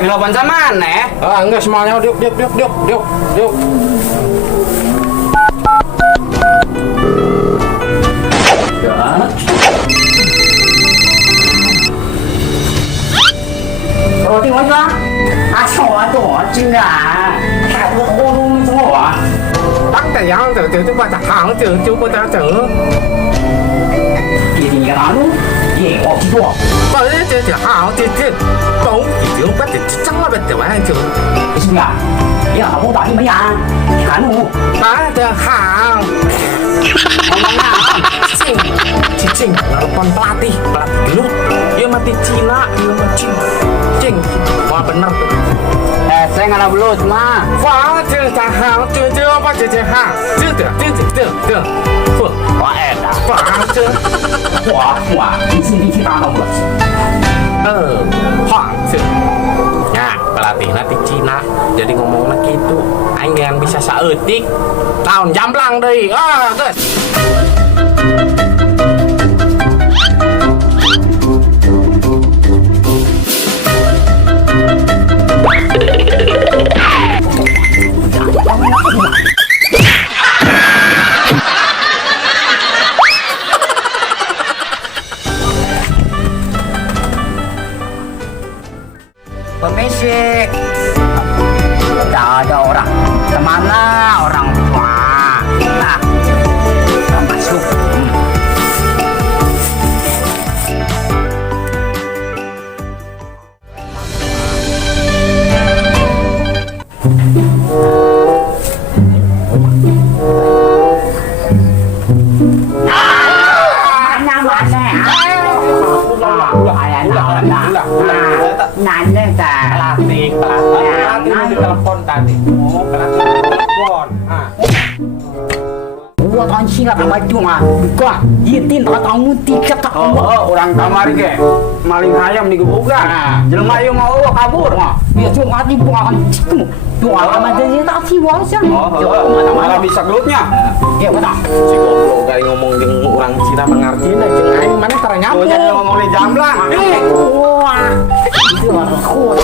telepon sama aneh. Ah, enggak semuanya. Diuk. Roti mau jual? Asal tuh, cingga. Kayak kodong semua. 当的样子就把它行就不得走，你哪路？也我不做。把人这行这懂已经把这整了的完就是呀，你好不打你们呀？看路。把这行，cing telepon pelatih gelut dia mati Cina dia mati cing wah bener tuh Saya nggak belut mah. wah这行这apa这行这不 Wah enak. wah这 Wah, di sini kita mau buat. wah ce ya pelatih nanti Cina jadi ngomongnya gitu aing yang bisa saeutik tahun jamblang deui geus Permisi. Tidak ada orang. Kemana orang tua? Nah, kita masuk. Nanya tak? pelatih di telepon tadi telepon Buat anjing lah sama cuma. Kok yitin atau muti kata Orang kamari ge maling ayam digebukan. Jelema ieu mau kabur mah. ya cuma di bukan cikum. Tuh alamat jadi tak sih wajan. Malah bisa gelutnya. Ya betul. si goblok gak ngomong jeung urang Cina mengartina jeung aing mana tara Tuh nyambung jadi ngomong di jamblang. Wah. Itu orang kuat.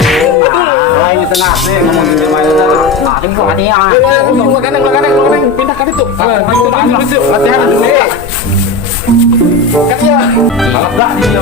Lain di tengah teh ngomong di jelema ieu teh. Tapi kok ada yang lu kadang pindah ka ditu latihan dulu ya kan ya Kalau enggak dia